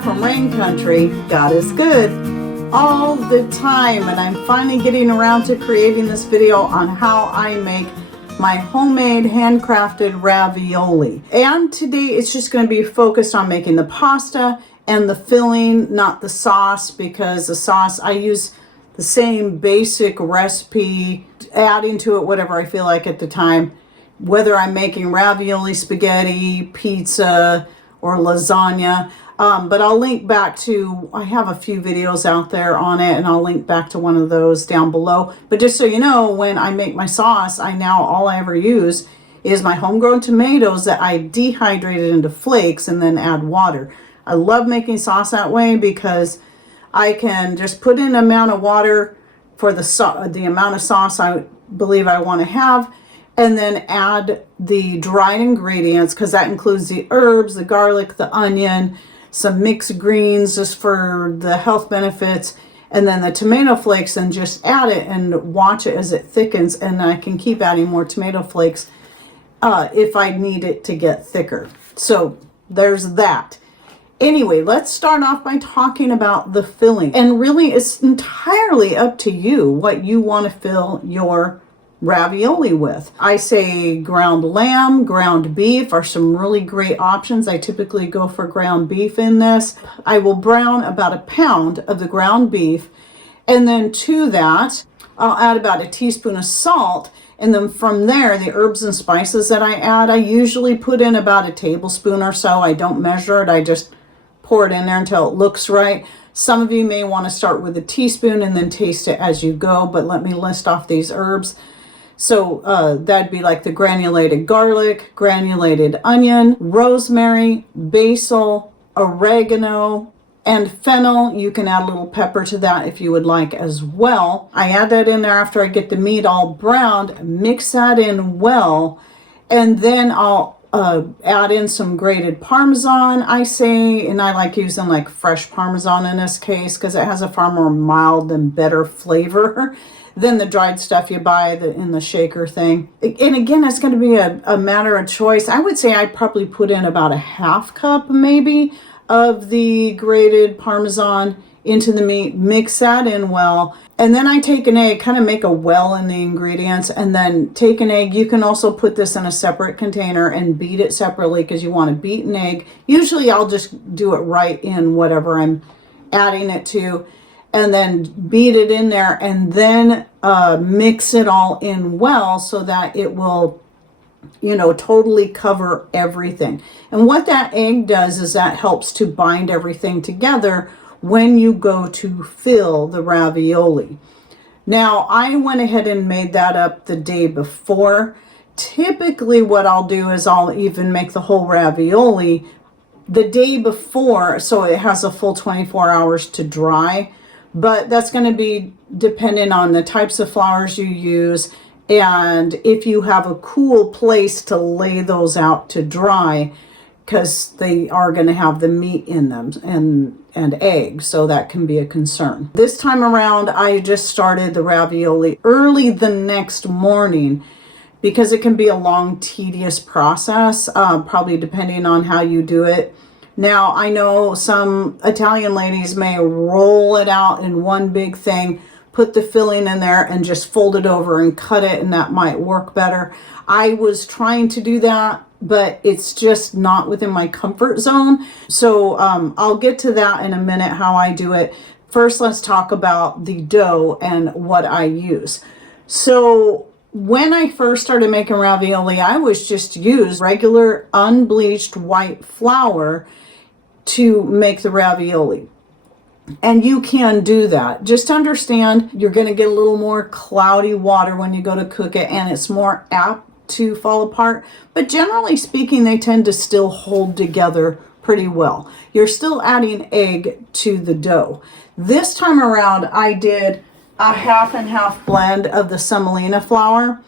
here from Rain Country. God is good all the time, and I'm finally getting around to creating this video on how I make my homemade handcrafted ravioli. And today it's just going to be focused on making the pasta and the filling, not the sauce, because the sauce I use the same basic recipe, adding to it whatever I feel like at the time, whether I'm making ravioli, spaghetti, pizza, or lasagna. But I'll link back to, I have a few videos out there on it, and I'll link back to one of those down below. But just so you know, when I make my sauce, all I ever use is my homegrown tomatoes that I dehydrated into flakes and then add water. I love making sauce that way because I can just put in an amount of water for the amount of sauce I believe I want to have, and then add the dried ingredients, because that includes the herbs, the garlic, the onion, some mixed greens just for the health benefits, and then the tomato flakes, and just add it and watch it as it thickens. And I can keep adding more tomato flakes if I need it to get thicker. So there's that. Anyway, let's start off by talking about the filling. And really, it's entirely up to you what you want to fill your ravioli with. I say ground lamb, ground beef are some really great options. I typically go for ground beef in this. I will brown about a pound of the ground beef, and then to that I'll add about a teaspoon of salt, and then from there the herbs and spices that I add, I usually put in about a tablespoon or so. I don't measure it, I just pour it in there until it looks right. Some of you may want to start with a teaspoon and then taste it as you go, but let me list off these herbs. So that'd be like the granulated garlic, granulated onion, rosemary, basil, oregano, and fennel. You can add a little pepper to that if you would like as well. I add that in there after I get the meat all browned, mix that in well, and then I'll add in some grated Parmesan, I say, and I like using like fresh Parmesan in this case because it has a far more mild and better flavor than the dried stuff you buy in the shaker thing. And again, it's going to be a matter of choice. I would say I'd probably put in about a half cup maybe of the grated Parmesan into the meat, mix that in well, and then I take an egg, kind of make a well in the ingredients, and then take an egg. You can also put this in a separate container and beat it separately because you want to beat an egg. Usually I'll just do it right in whatever I'm adding it to, and then beat it in there, and then mix it all in well so that it will, totally cover everything. And what that egg does is that helps to bind everything together when you go to fill the ravioli. Now, I went ahead and made that up the day before. Typically what I'll do is I'll even make the whole ravioli the day before, so it has a full 24 hours to dry. But that's going to be dependent on the types of flours you use, and if you have a cool place to lay those out to dry, because they are going to have the meat in them and eggs, so that can be a concern. This time around, I just started the ravioli early the next morning because it can be a long, tedious process, probably depending on how you do it. Now, I know some Italian ladies may roll it out in one big thing, put the filling in there, and just fold it over and cut it, and that might work better. I was trying to do that, but it's just not within my comfort zone. So I'll get to that in a minute, how I do it. First, let's talk about the dough and what I use. So when I first started making ravioli, I was just use regular unbleached white flour to make the ravioli. And you can do that. Just understand you're going to get a little more cloudy water when you go to cook it, and it's more apt to fall apart. But generally speaking, they tend to still hold together pretty well. You're still adding egg to the dough. This time around, I did a half and half blend of the semolina flour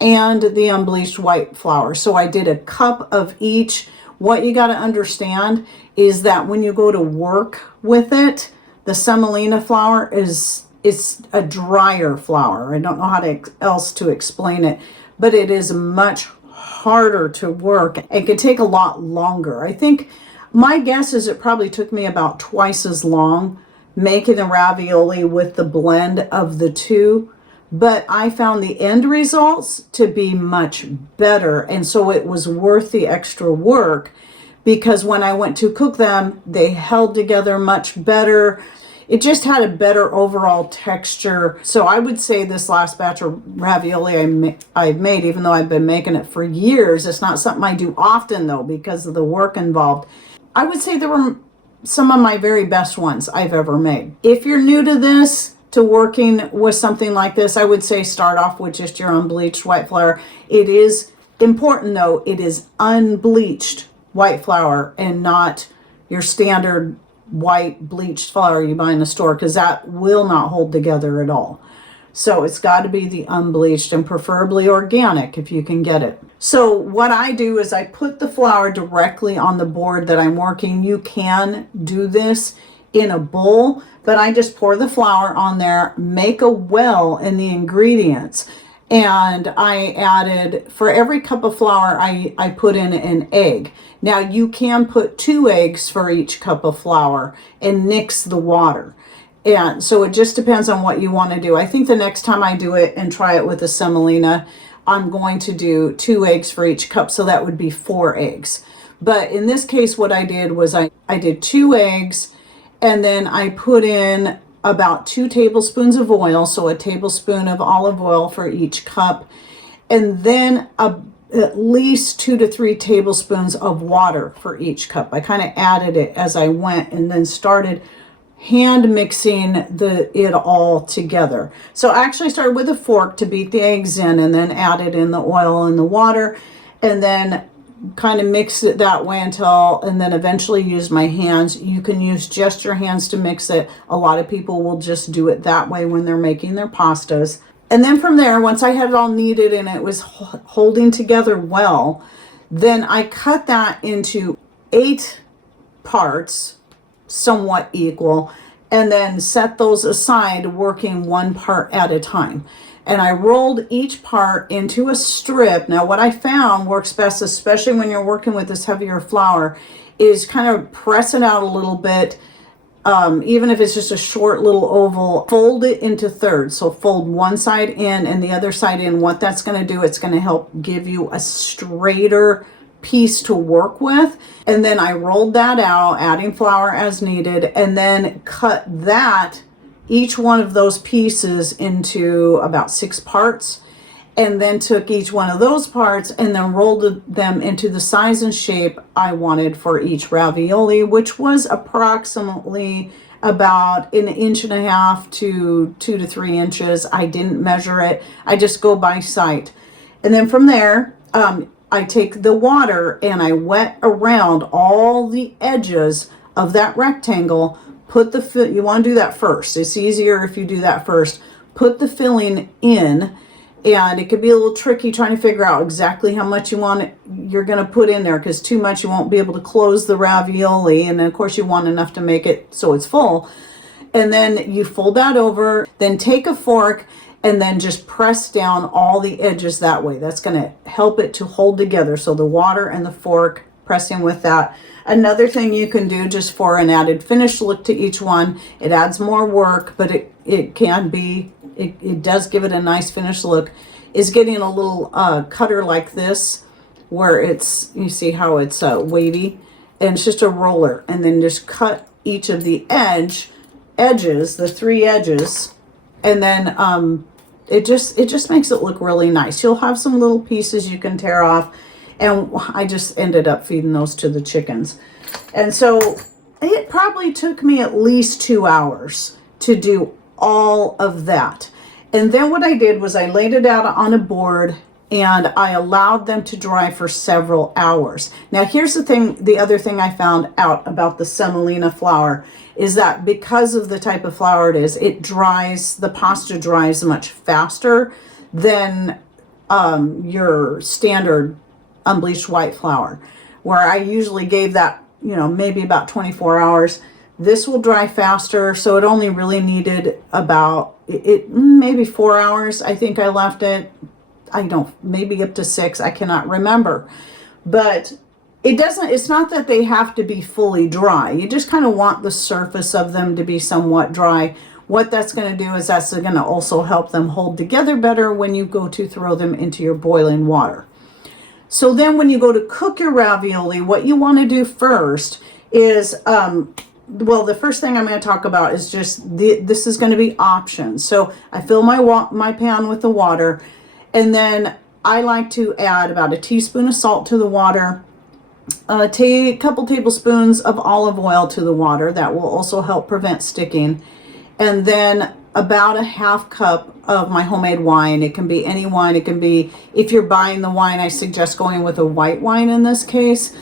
and the unbleached white flour. So I did a cup of each. What you got to understand is that when you go to work with it, the semolina flour it's a drier flour. I don't know how else to explain it, but it is much harder to work. It can take a lot longer. I think My guess is it probably took me about twice as long making the ravioli with the blend of the two, but I found the end results to be much better, and so it was worth the extra work, because when I went to cook them, they held together much better. It just had a better overall texture. So I would say this last batch of ravioli I've made, even though I've been making it for years, it's not something I do often though because of the work involved. I would say they were some of my very best ones I've ever made. If you're new to this, to working with something like this, I would say start off with just your unbleached white flour. It is important though, it is unbleached white flour and not your standard white bleached flour you buy in the store, because that will not hold together at all. So it's got to be the unbleached, and preferably organic if you can get it. So what I do is I put the flour directly on the board that I'm working. You can do this in a bowl, but I just pour the flour on there, make a well in the ingredients. And I added, for every cup of flour, I put in an egg. Now you can put 2 eggs for each cup of flour and mix the water. And so it just depends on what you want to do. I think the next time I do it and try it with a semolina, I'm going to do 2 eggs for each cup. So that would be 4 eggs. But in this case, what I did was I did 2 eggs, and then I put in about 2 tablespoons of oil. So a tablespoon of olive oil for each cup. And then at least 2 to 3 tablespoons of water for each cup. I kind of added it as I went and then started hand mixing it all together. So I actually started with a fork to beat the eggs in, and then added in the oil and the water, and then kind of mixed it that way and then eventually use my hands. You can use just your hands to mix it. A lot of people will just do it that way when they're making their pastas. And then from there, once I had it all kneaded and it was holding together well, then I cut that into 8 parts, somewhat equal, and then set those aside, working 1 part at a time. And I rolled each part into a strip. Now what I found works best, especially when you're working with this heavier flour, is kind of press it out a little bit. Even if it's just a short little oval, fold it into thirds. So fold one side in and the other side in. What that's going to do, it's going to help give you a straighter piece to work with. And then I rolled that out, adding flour as needed, and then cut that, each one of those pieces, into about 6 parts, and then took each one of those parts and then rolled them into the size and shape I wanted for each ravioli, which was approximately about 1.5 inches to 2 to 3 inches. I didn't measure it. I just go by sight. And then from there, I take the water and I wet around all the edges of that rectangle. You want to do that first. It's easier if you do that first. Put the filling in, and it could be a little tricky trying to figure out exactly how much you're going to put in there, because too much you won't be able to close the ravioli, and of course you want enough to make it so it's full. And then you fold that over, then take a fork and then just press down all the edges that way. That's going to help it to hold together. So the water and the fork, pressing with that. Another thing you can do, just for an added finished look to each one, it adds more work, but it does give it a nice finished look, is getting a little cutter like this, where you see how it's wavy, and it's just a roller, and then just cut each of the edges, the 3 edges, and then it just makes it look really nice. You'll have some little pieces you can tear off, and I just ended up feeding those to the chickens. And so it probably took me at least 2 hours to do all of that. And then what I did was I laid it out on a board and I allowed them to dry for several hours. Now here's the other thing I found out about the semolina flour is that because of the type of flour it is, the pasta dries much faster than your standard unbleached white flour, where I usually gave that, maybe about 24 hours. This will dry faster, so it only really needed about maybe 4 hours. I think I left it. Maybe up to 6. I cannot remember. But it's not that they have to be fully dry. You just kind of want the surface of them to be somewhat dry. What that's going to do is that's going to also help them hold together better when you go to throw them into your boiling water. So then when you go to cook your ravioli, what you want to do first is, well, the first thing I'm going to talk about is just, this is going to be options. So I fill my pan with the water, and then I like to add about a teaspoon of salt to the water, a couple tablespoons of olive oil to the water. That will also help prevent sticking. And then about a half cup of my homemade wine. It can be any wine. It can be, if you're buying the wine, I suggest going with a white wine in this case.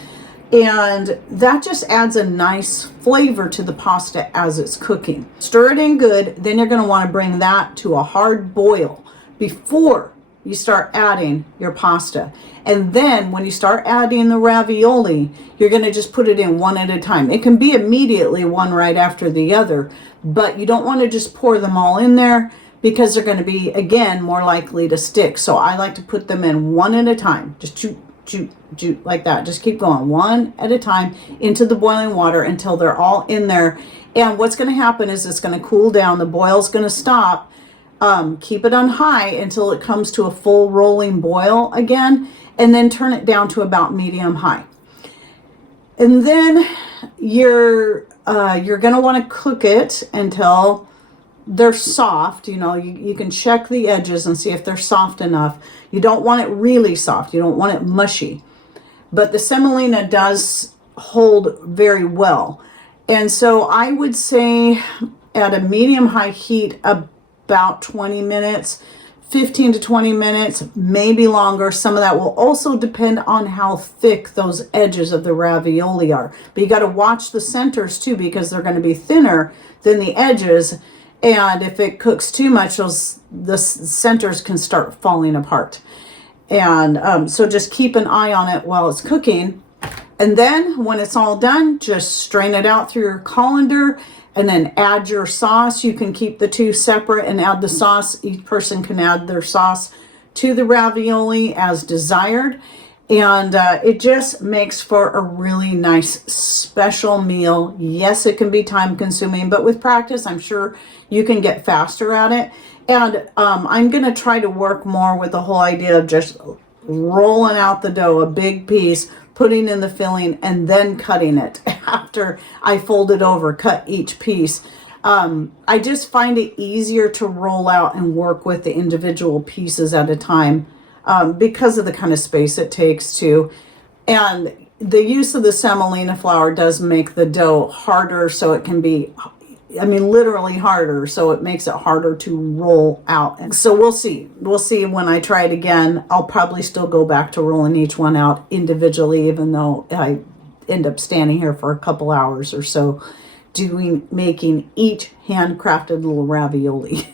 And that just adds a nice flavor to the pasta as it's cooking. Stir it in good. Then you're going to want to bring that to a hard boil before you start adding your pasta. And then when you start adding the ravioli, you're going to just put it in one at a time. It can be immediately one right after the other, but you don't want to just pour them all in there because they're going to be, again, more likely to stick. So I like to put them in one at a time. Just shoot like that. Just keep going one at a time into the boiling water until they're all in there. And what's going to happen is it's going to cool down. The boil's going to stop. Keep it on high until it comes to a full rolling boil again, and then turn it down to about medium high. And then you're going to want to cook it until they're soft. You know, you can check the edges and see if they're soft enough. You don't want it really soft. You don't want it mushy. But the semolina does hold very well. And so I would say at a medium-high heat, about 20 minutes, 15 to 20 minutes, maybe longer. Some of that will also depend on how thick those edges of the ravioli are. But you got to watch the centers too, because they're going to be thinner than the edges. And if it cooks too much, the centers can start falling apart. And so just keep an eye on it while it's cooking. And then when it's all done, just strain it out through your colander and then add your sauce. You can keep the two separate and add the sauce. Each person can add their sauce to the ravioli as desired. And it just makes for a really nice special meal. Yes, it can be time consuming, but with practice, I'm sure you can get faster at it. And I'm going to try to work more with the whole idea of just rolling out the dough, a big piece, putting in the filling, and then cutting it after I fold it over, cut each piece. I just find it easier to roll out and work with the individual pieces at a time because of the kind of space it takes to. And the use of the semolina flour does make the dough harder, so it can be, I mean, literally harder, so it makes it harder to roll out. And so we'll see when I try it again. I'll probably still go back to rolling each one out individually, even though I end up standing here for a couple hours or so making each handcrafted little ravioli.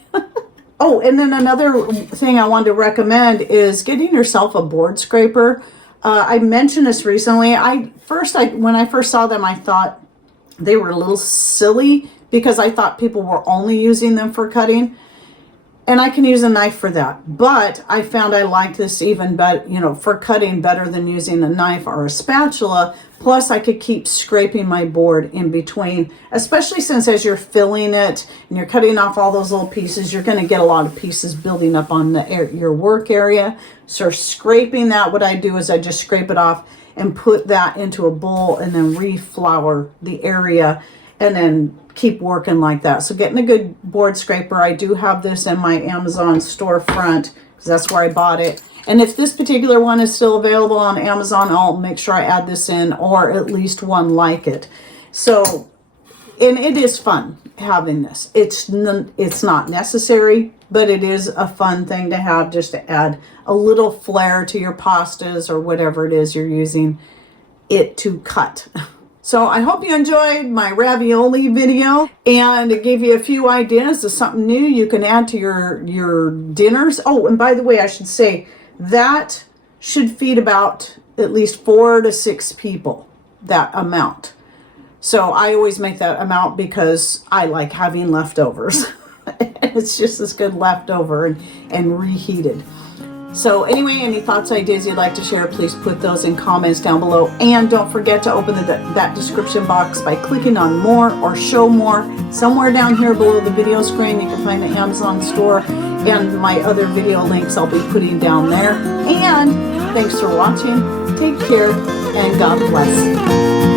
Oh, and then another thing I wanted to recommend is getting yourself a board scraper. I mentioned this recently. When I first saw them, I thought they were a little silly because I thought people were only using them for cutting. And I can use a knife for that. But I found I liked this even better, for cutting better than using a knife or a spatula. Plus, I could keep scraping my board in between, especially since as you're filling it and you're cutting off all those little pieces, you're going to get a lot of pieces building up on your work area. So scraping that, what I do is I just scrape it off and put that into a bowl and then reflour the area and then keep working like that. So getting a good board scraper, I do have this in my Amazon storefront because that's where I bought it. And if this particular one is still available on Amazon, I'll make sure I add this in, or at least one like it. So, and it is fun having this. It's not necessary, but it is a fun thing to have, just to add a little flair to your pastas or whatever it is you're using it to cut. So I hope you enjoyed my ravioli video, and it gave you a few ideas of something new you can add to your dinners. Oh, and by the way, I should say that should feed about at least 4 to 6 people, that amount. So I always make that amount because I like having leftovers. It's just as good leftover and reheated. So anyway, any thoughts, ideas you'd like to share, please put those in comments down below. And don't forget to open that description box by clicking on more or show more. Somewhere down here below the video screen, you can find the Amazon store and my other video links I'll be putting down there. And thanks for watching. Take care and God bless.